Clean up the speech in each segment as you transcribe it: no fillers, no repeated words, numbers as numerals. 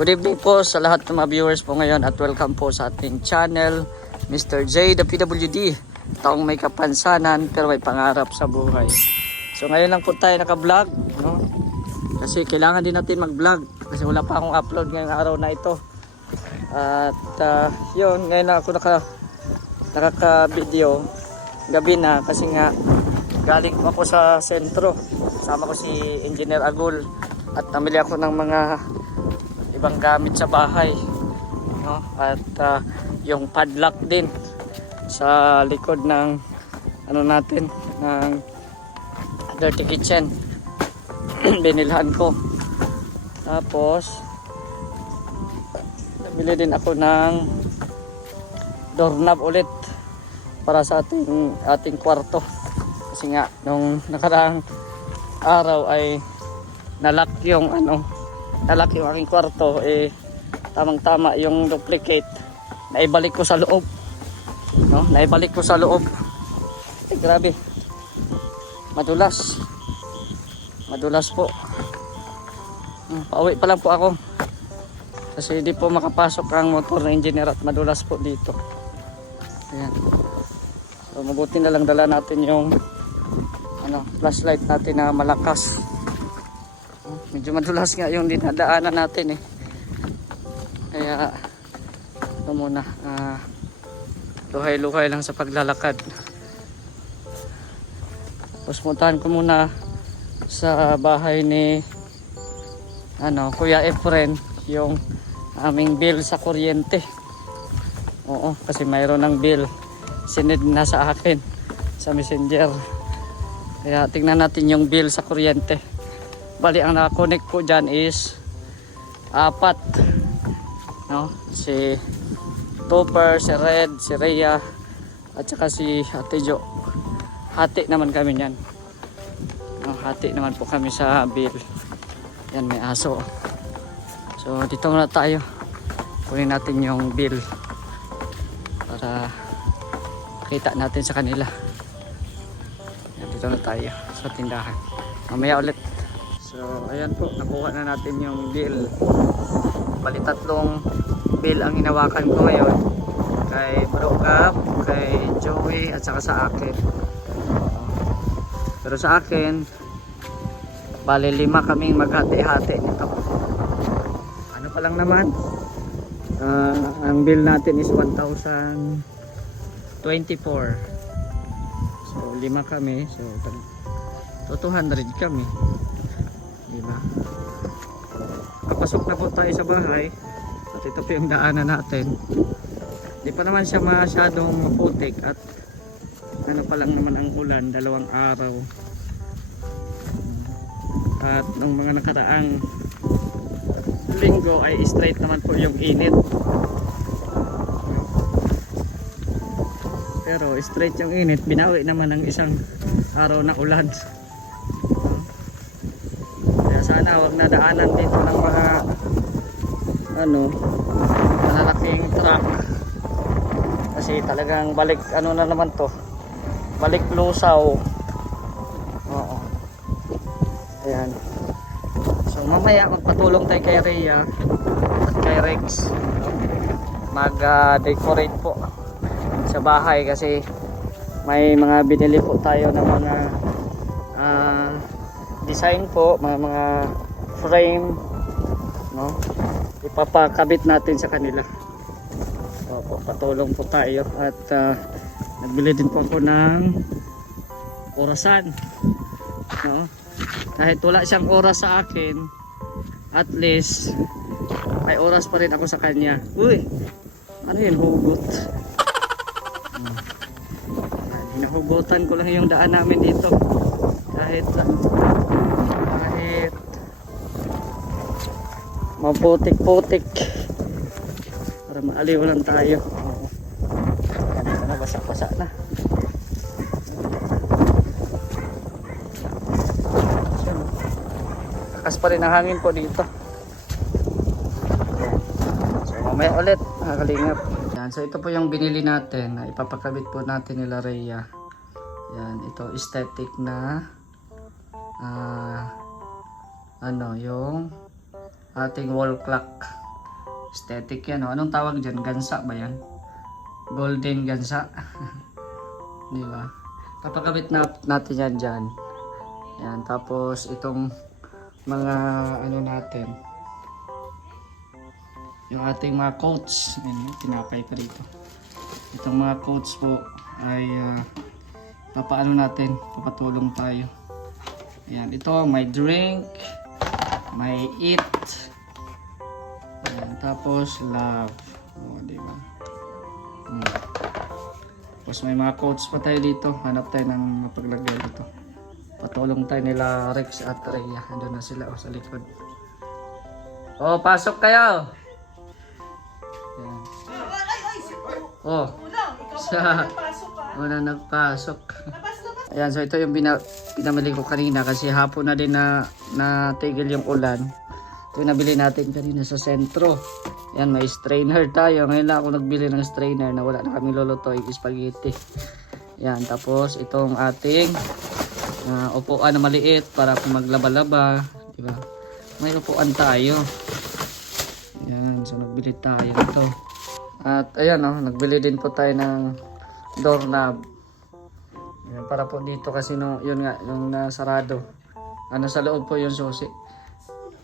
Good evening po sa lahat ng mga viewers po ngayon at welcome po sa ating channel, Mr. J, the PWD. Taong may kapansanan pero may pangarap sa buhay. So ngayon lang po tayo naka-vlog, no? Kasi kailangan din natin mag-vlog kasi wala pa akong upload ngayong araw na ito. At yun, ngayon lang ako nakaka-video gabi na kasi nga galing po ako sa sentro. Kasama ko si Engineer Agul at namili ako ng mga ibang gamit sa bahay, no? At yung padlock din sa likod ng ano natin, ng dirty kitchen binilhan ko. Tapos nabili din ako ng doorknob ulit para sa ating kwarto kasi nga nung nakaraang araw ay nalock yung aking kwarto, tamang tama yung duplicate naibalik ko sa loob, no? Naibalik ko sa loob. Grabe, madulas po. Pauwi pa lang po ako kasi hindi po makapasok ang motor na engineer at madulas po dito. Ayan. So mabuti na lang dala natin yung flashlight natin na malakas. Medyo madulas nga yung dinadaanan natin kaya ito muna, luhay-luhay lang sa paglalakad. Tapos puntahan ko muna sa bahay ni Kuya Efren yung aming bill sa kuryente. Oo, kasi mayroon ng bill sinid na sa akin sa messenger. Kaya tingnan natin yung bill sa kuryente. Bali ang nakakonect ko dyan is 4, no? Si Topper, si Red, si Rhea at saka si Ate Jo. Hati naman kami yan, hati naman po kami sa bill. Yan, may aso. So dito muna tayo, kunin natin yung bill para kita natin sa kanila. Yan, dito na tayo sa tindahan, mamaya ulit. So ayan po, nakuha na natin yung bill. Bali 3 bill ang hinawakan ko ngayon, kay Bro Gab, kay Joey at saka sa akin. Pero sa akin bali 5 kaming maghati-hati nito. Ano pa lang naman, ang bill natin is 1,024. So 5 kami, so 200 kami, diba? Papasok na po tayo sa bahay at ito po yung daanan natin. Di pa naman siya masyadong maputik at pa lang naman ang ulan, 2 araw. At nung mga nakaraang linggo ay straight naman po yung init. Pero straight yung init, binawi naman ng isang araw na ulan. Kaya sana wag nadaanan dito ng mga malalaking truck. Kasi talagang balik na naman to. Balik lusaw. Oo. Ayan. So mamaya magpatulong tayo kay Rhea at kay Rex. Mag-decorate po sa bahay kasi may mga binili po tayo ng mga design po, mga frame, no? Ipapakabit natin sa kanila. Opo, patulong po tayo at nagbili din po ako ng orasan, no? Kahit wala siyang oras sa akin, at least may oras pa rin ako sa kanya. Uy, ano yun, hugot? Hinahugutan ko lang yung daan namin dito kahit maputik-putik para maaliw lang tayo. Ganito na, basa-basa na. Lakas pa rin ang hangin po dito. So mamaya ulit kalingap. Yan, so ito po yung binili natin na ipapakabit po natin nila Rhea. Yan, ito aesthetic na yung ating wall clock. Aesthetic yan. Oh. Anong tawag dyan? Gansa ba yan? Golden gansa. Di ba? Papakabit natin yan dyan. Yan. Tapos itong mga ano natin. Yung ating mga coats. Yan, tinapay pa dito. Itong mga coats po ay papaano natin. Papatulong tayo. Yan. Ito may drink. May eat. Yan. Tapos love. O, diba? Tapos may mga coats pa tayo dito. Hanap tayo ng mapaglagay dito. Patulong tayo nila Rex at Rhea. Andun na sila sa likod. Oh, pasok kayo! Yan. Oh, siya una nagpasok. Ayan, so ito yung pinamili ko kanina kasi hapon na din na natigil yung ulan. Ito yung nabili natin kanina sa sentro. Yan, may strainer tayo. Ngayon lang ako nagbili ng strainer na wala na kami lulutoy spaghetti. Yan, tapos itong ating upuan na maliit para kung maglaba-laba, di ba? May upuan tayo. Yan, so nagbili tayo ito. At ayan, nagbili din po tayo ng doorknob. Yan, para po dito kasi yun nga, yung nasarado. Sa loob po yung susi.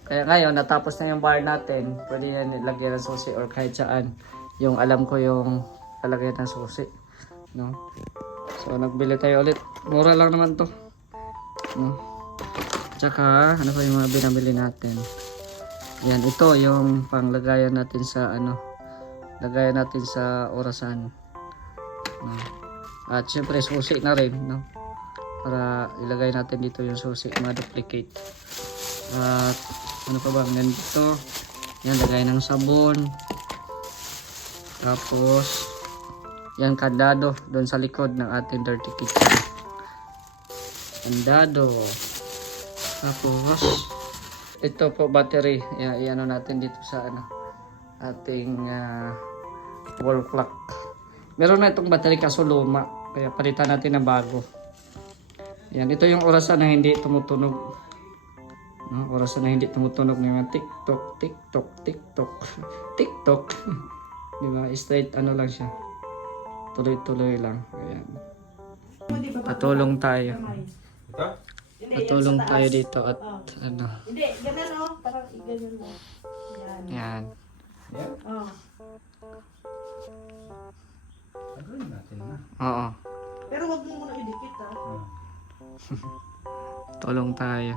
Kaya ngayon, natapos na yung bar natin. Pwede yan ilagyan ng susi or kahit saan. Yung alam ko yung lalagyan ng susi. No? So, nagbili tayo ulit. Mura lang naman to. No? Tsaka, ano pa yung mga binabili natin? Yan, ito yung panglagayan natin sa lagayan natin sa orasan. No? At syempre susi na rin, no? Para ilagay natin dito yung susi, ma-duplicate. At ano pa ba? Ganito. Yan, lagay ng sabon. Tapos yan, kandado doon sa likod ng ating dirty kitchen. Kandado. Tapos ito po battery. Yan, i-ano natin dito sa ating wall clock. Meron na itong battery kaso luma. Kaya palitan natin ng bago. Yan, ito yung orasan na hindi tumutunog. No, orasan na hindi tumutunog ng mga TikTok, TikTok, TikTok, TikTok. Di ba? Straight lang siya. Tuloy-tuloy lang. Ayan. Patulong tayo. Patulong tayo dito at Hindi, ganun parang ganun mo. Yan. Yan? Oh. Agawin natin na. Oo. Pero wag mo muna idikit Tulong tayo.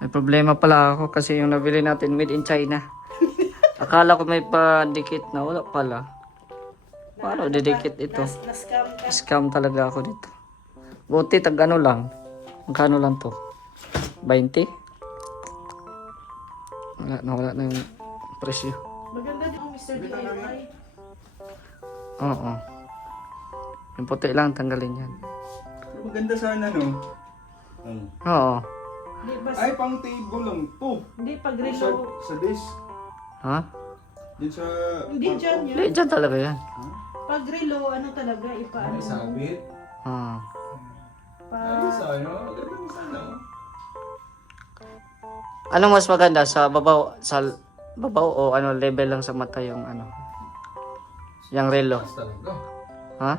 May problema pala ako kasi yung nabili natin made in China. Akala ko may pa-dikit na. Wala pala. Paano didikit ito? Na-scam ka. Scam talaga ako dito. Buti tag ano lang. Magkano lang to? 20? Wala na yung presyo. Maganda din ang Mr. DIY. Oo. Yung puti lang tanggalin yan. Pero maganda sana, no? Oo. Hindi, Ay, pang table lang to. hindi pag Sa, relo. sa desk. Ha? Din sa... Hindi dyan yan. Hindi, dyan talaga yan. Pag relo, talaga, ipaano. Ay, sabit. Oo. Ay, sana. Maganda sana. Ano mas maganda sa babaw o level lang sa mata yung yung relo? Taas talaga. Ha?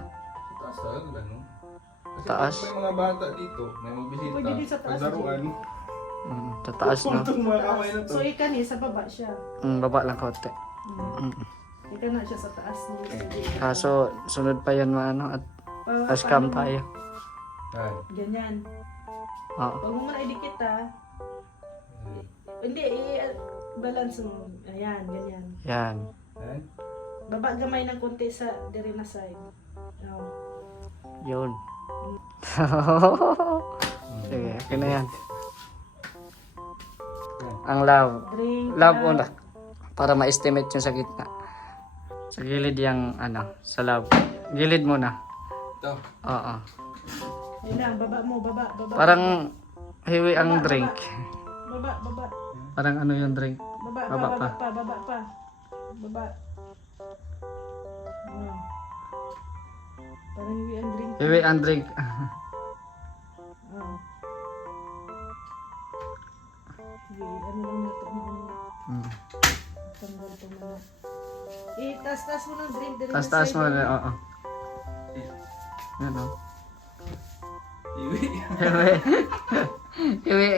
Taas talaga, gano'n. Kasi Taas? may mga bata dito, may magbisita. Pwede din sa taas, Paglaruan. Sa taas no? Itong mga kamay na to. So, ikan sa baba siya. Baba lang konti. Ikan na siya sa taas ni Mr. DIY. Kaso sunod pa yan at scam tayo. Yan. Ganyan. Oo. Huwag mo muna idikit Hindi, i-balance mo. Ayan, ganyan. Yan. Yan. Baba gamay ng konti sa diri na side. Oh. Yun. Sige, okay na yan. Ang love. Drink. Love una. Para ma-estimate yung sa gitna. Sa gilid yung sa love. Gilid muna. Ito. Oo. Yun lang, baba mo, baba. Parang hiwi ang drink. Baba. Parang yung drink. Baba Baba pa. pa. Baba. Oh. Parang hiwi ang drink. Hiwi ang drink. Oh. Sige, lang nato mo. Tanggal ito na. Taas-taas mo ng dream. Taas-taas mo na, oo. Yan o. Iwi. Iwi. Iwi,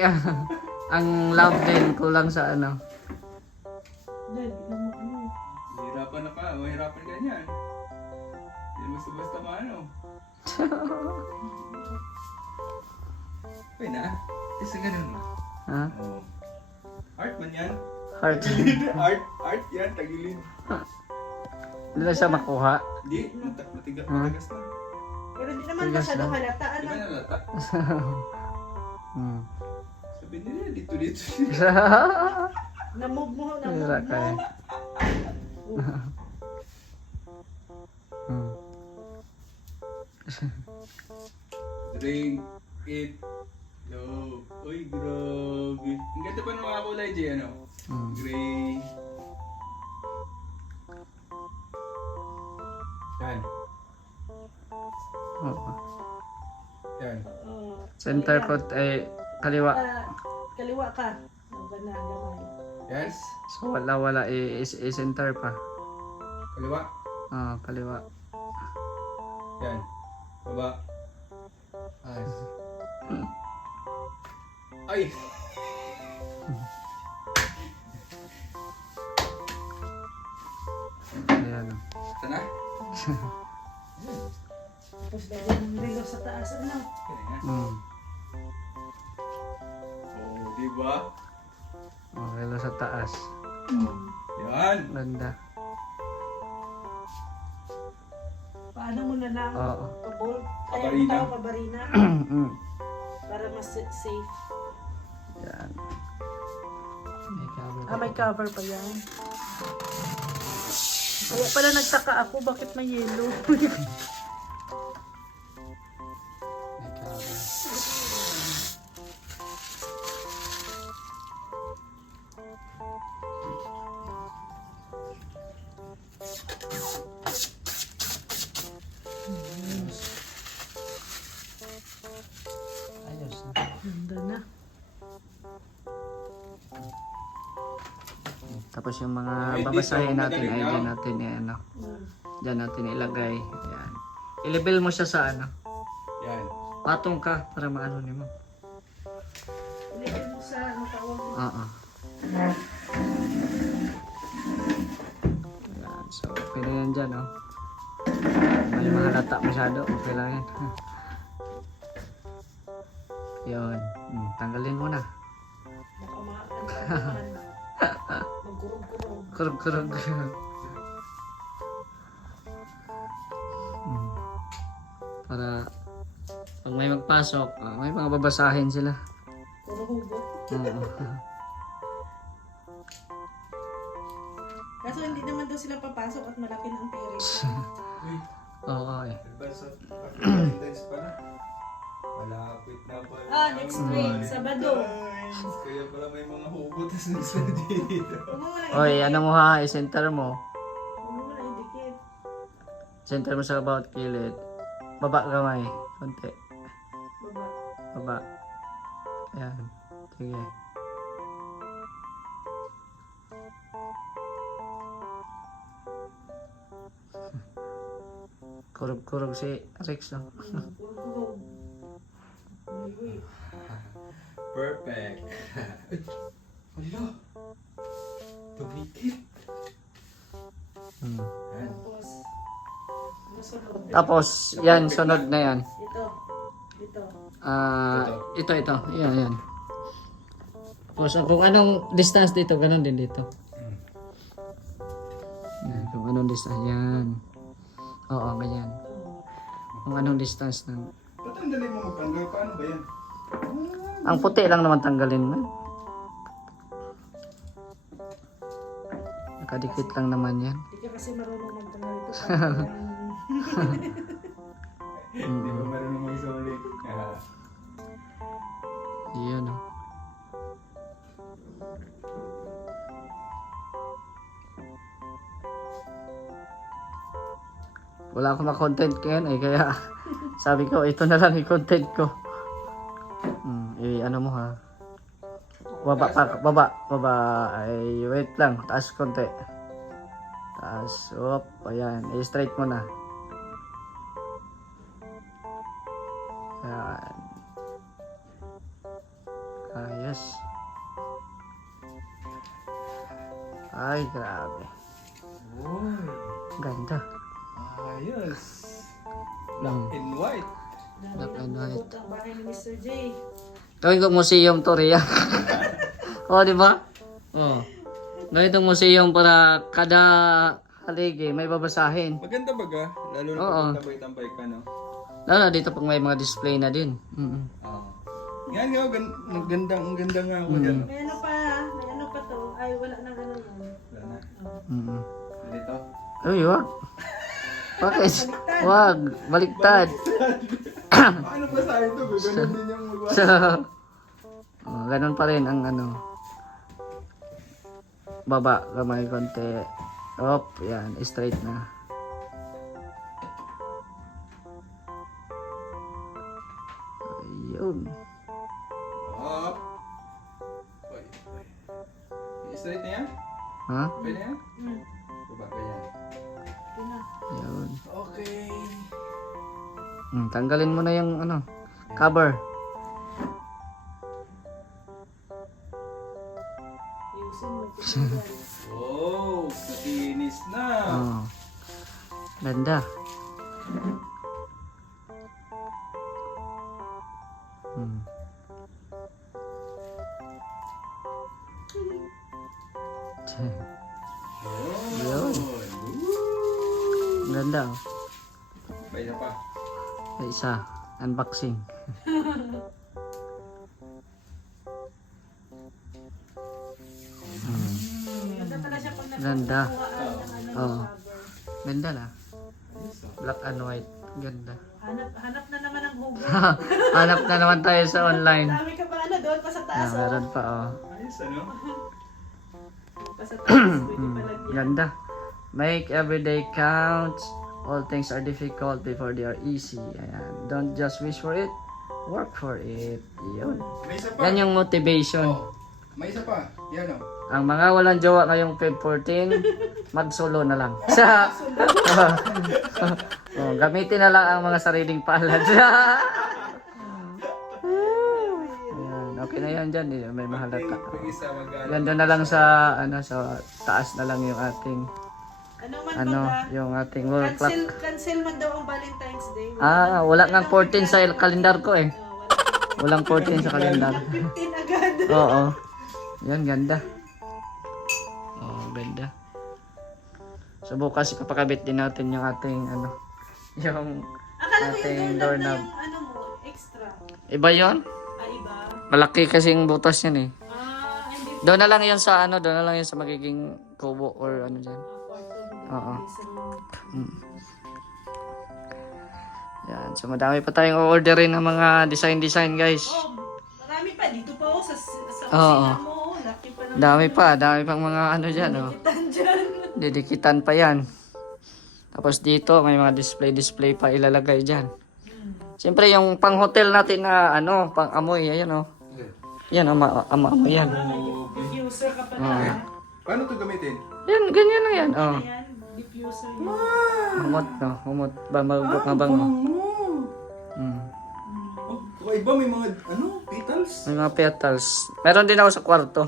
ang love din, kulang sa ano. Dahil, ano. Mahirapan na ka. Mahirapan ka niyan. Hindi basta-basta maano. Okay na. Isa ganun mo. Ha? Oo. Art man yan. Heart. Art yan. Tagilid. Hindi na siya makuha. Hindi. Matigas na. Pero di naman Tigas masyado lang. halata. Di Ano? ba nalata? Hmm. Sabi nila dito. Na-move mo. Hira ka eh. Hmm. Drink it. Yo. Uy, grabe. Ang ganda pa ng mga kulay, Jay, ano? Hmm. Gray. Yan. Oo. Yan. Center ko ay kaliwa. Kaliwa ka. Ang na gamay. Yes. So wala i-center pa. Kaliwa. Kaliwa. Yan. Baba. Ayos. Ay! Ayan o. Ito na? Tapos lagyan ng relo sa taas. Ano? Kaya nga. Hmm. Oh, diba? Okay lang sa taas. Yan. Ganda. Paano mo na lang? Oo. Pabolt? Ay, Pabarina. pabarina. Hmm. Para mas safe. Yan. May cover pa yan. Kaya pala nagtaka ako, bakit may yellow? Ayos. Ganda na. Tapos yung mga Ay, babasahin dito, natin ay magaling, dyan no? natin ano. Mm. Dyan natin ilagay. Yan. I-level mo siya sa ano. Yan. Patong ka para maano ni mo. Ilagay mo sa ano tawag mo. Oo. Yan. So, okay na yan dyan, oh. May mahalata masyado. Okay lang yan. Yun. Tanggalin mo na. Baka makaan magkurog-kurog. Kurog-kurog. Para pag may magpasok, may mga babasahin sila. Puro hugot. Oo. Kaso hindi naman daw sila papasok at malaki na ang terrace. Uy. Oo eh. Valentine's pa na. Malapit na pala. Next week, Sabado. Valentine's. Kaya pala may mga hugot na sa dito. Huwag mo muna Oy, ano mo ha, i-center mo. Huwag mo muna indicate. Center mo sa about kilid. Baba gamay. Konti. Baba. Baba. Ayan. Sige. Kurog-kurog si Rex, no? Kurog-kurog. Uy. Perfect. Hala. Tumikit. Hmm. Yan. Tapos, ano sunod? Tapos, yan, sunod na yan. Ito. Ito. Ito. Yan, yan. Tapos, kung anong distance dito, ganun din dito. Yan, kung anong distance, yan. Oo, ganyan. Kung anong distance ng... Ba't ang dali mo magtanggal? Paano ba yan? Ang puti lang naman tanggalin mo. Nakadikit lang naman yan. Hindi ka kasi marunong magtanggal ito. Hindi ko marunong mag-solid. Yun, oh. Wala akong ma-content ngayon eh, kaya sabi ko, ito na lang i-content ko. Ano mo ha. Baba pa, baba, baba. Ay, wait lang. Taas konti. Taas. Op, ayan. I-straight mo na. Ayan. Ayos. Ay, grabe. Uy, Ganda. ayos. Black and white. Black and white. Ang bahay ni Mr. J. Gawin ko museum to, Ria. O, di ba? O. Gawin itong museum para kada haligi may babasahin. Maganda baga, lalo na Oo. pag tambay-tambay ka, no? Lalo na dito pag may mga display na din. Oo. Yan nga, ang ganda nga ako dyan. May ano pa to. Ay, wala nang ano yan. Wala na. Mm-mm. Dito. Uy, wag. Bakit? Wag. Baliktad. Paano ba sa ito? Gano'n din yung magwala. So, ganun pa rin ang ano. Baba, gamay konti. Op, yan, straight na. Ayun. Up. Uy. I-straight na yan? Ha? Pwede yan? Hmm. Baba ka yan. Yun na. Ayun. Okay. Tanggalin mo na yung ano, cover. Ayusin mo. Tingnan yan. Oh, nakinis na. Oh. Ganda. Hmm. Yun. Ganda oh. May isa pa. May isa. Unboxing. Ganda pala siya pag Ganda. nakakuhaan ng ano Oo. yung cover. Ganda na. Ayos, ah. Black and white. Ganda. Hanap na naman ang Google. Hanap na naman tayo sa online. Dami ka pa ano doon pa sa taas. Oh. Meron pa oh. Ayos, ano? Pa sa taas. Pwede pa lang yan. Ganda. Make everyday count. All things are difficult before they are easy. Ayan. Don't just wish for it. Work for it. Yun. May isa pa. Yan yung motivation. Oh, may isa pa. Yan, oh. Ang mga walang jowa ngayong Feb 14, mag-solo na lang. Oh, gamitin na lang ang mga sariling palad. Ayan, okay na yan dyan. Eh. May mahalata. Pag isa mag-ano. Ganda na lang sa ano sa taas na lang yung ating Ano man ano ba? yung ating wall clock. Cancel man daw ang Valentine's Day. Wala nga 14 sa kalendar ko eh. Oh, Walang 14 sa kalendar. 15 agad. Oo. Yan ganda. Oh, ganda. So bukas ipapakabit din natin yung ating ano yung Akala mo ating yung doorknob. yung ano mo, extra. Iba yon? Ay, iba. Malaki kasing butas yan eh. Hindi. Doon na lang yan sa ano, doon na lang yan sa magiging kubo or ano dyan. Oo. Yan. So madami pa tayong orderin ng mga design guys. Oh, marami pa. Dito pa oh, sa Oo. kusina mo. Oh. Laki pa ng Dami pang mga ano dyan oh. kitan dyan. Didikitan pa yan. Tapos dito may mga display pa ilalagay dyan. Siyempre yung pang hotel natin na ano, pang amoy, ayan oh. Yan, amoy yan. Diffuser ka pa na. Paano ito gamitin? Yan, ganyan lang yan. Oh. Ayan, diffuser yun. Humot, no? Humot. Mabango. Mm. Oh, kakaiba may mga, ano, petals? May mga petals. Meron din ako sa kwarto.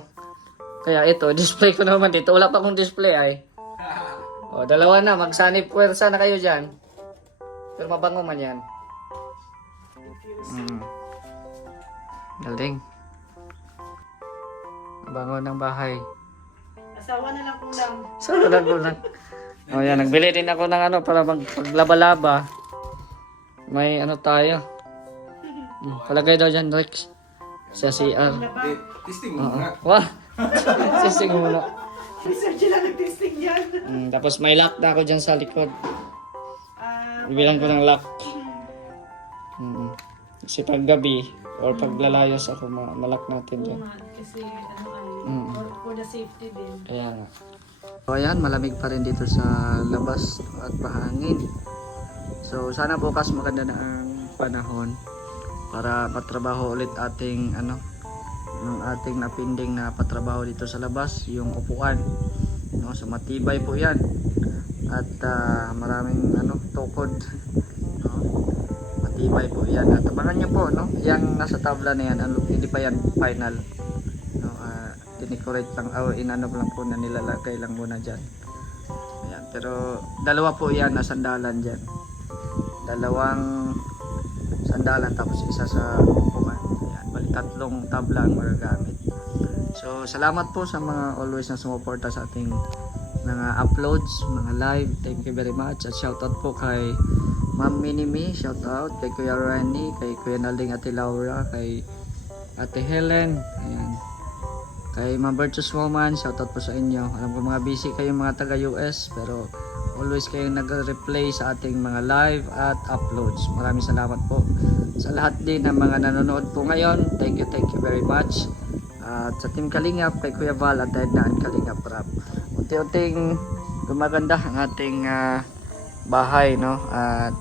Kaya ito, display ko naman dito. Wala pa akong display ay. O, dalawa na. Magsanip puwersa na kayo dyan. Pero mabango man yan. Mm. Galing. Bango ng bahay. Asawa na lang kulang. So, kulang. O yan, nagbili din ako ng ano para paglaba-laba. May ano tayo. Palagay daw dyan, Rex. Sa CR. Eh, testing mo nga. Wah! Sising muna. Research lang nag-testing yan. Tapos may lock na ako dyan sa likod. Ah, Bibilang ko ng lock. Kasi pag gabi or paglalayas ako, malak natin dyan. kasi ano ay, for the safety din. Kaya nga. So ayan, malamig pa rin dito sa labas at bahangin. So sana bukas maganda na ang panahon para matrabaho ulit ating ano ng ating napinding na patrabaho dito sa labas, yung upuan, no? So matibay po yan at maraming tukod, no? Matibay po yan at abangan nyo po, no? Yang nasa tabla na yan, hindi pa yan final, no? Dinecorate lang, inano lang po na nilalagay lang muna dyan. Ayan, pero dalawa po yan na sandalan dyan, dalawang sandalan tapos isa sa upuan. Ayan, bali tatlong tabla ang magagamit. So salamat po sa mga always na sumuporta sa ating mga uploads, mga live. Thank you very much at shoutout po kay Ma'am Minimi, shoutout kay Kuya Rani, kay Kuya Nalding, Ate Laura, kay Ate Helen, ayan, kay Ma'am Virtuous Woman, shoutout po sa inyo. Alam ko mga busy kayong mga taga US, pero always kayong nag-replay sa ating mga live at uploads. Maraming salamat po sa lahat din ng mga nanonood po ngayon. Thank you very much. At sa Team Kalingap, kay Kuya Val at Edna and Kalingap Rap. Unti-unting gumaganda ang ating bahay, no? At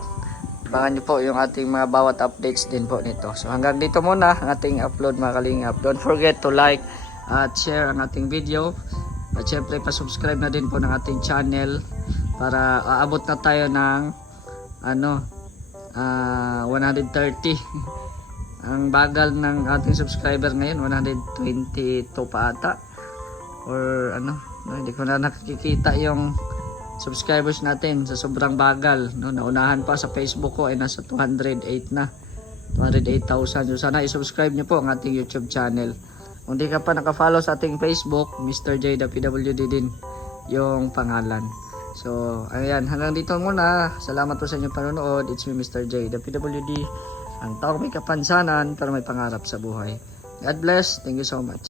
abangan nyo po yung ating mga bawat updates din po nito. So hanggang dito muna ang ating upload, mga Kalingap. Don't forget to like at share ang ating video. At syempre pa-subscribe na din po ng ating channel para aabot na tayo ng 130. Ang bagal ng ating subscriber ngayon, 122 pa ata, or no, hindi ko na nakikita yung subscribers natin sa sobrang bagal, no? Naunahan pa sa Facebook ko ay nasa 208 na, 208,000. So sana i-subscribe niyo po ang ating YouTube channel. Kung di ka pa naka-follow sa ating Facebook, Mr. J the PWD din yung pangalan. So, ayan, hanggang dito muna. Salamat po sa inyong panonood. It's me, Mr. J the PWD, ang taong may kapansanan pero may pangarap sa buhay. God bless. Thank you so much.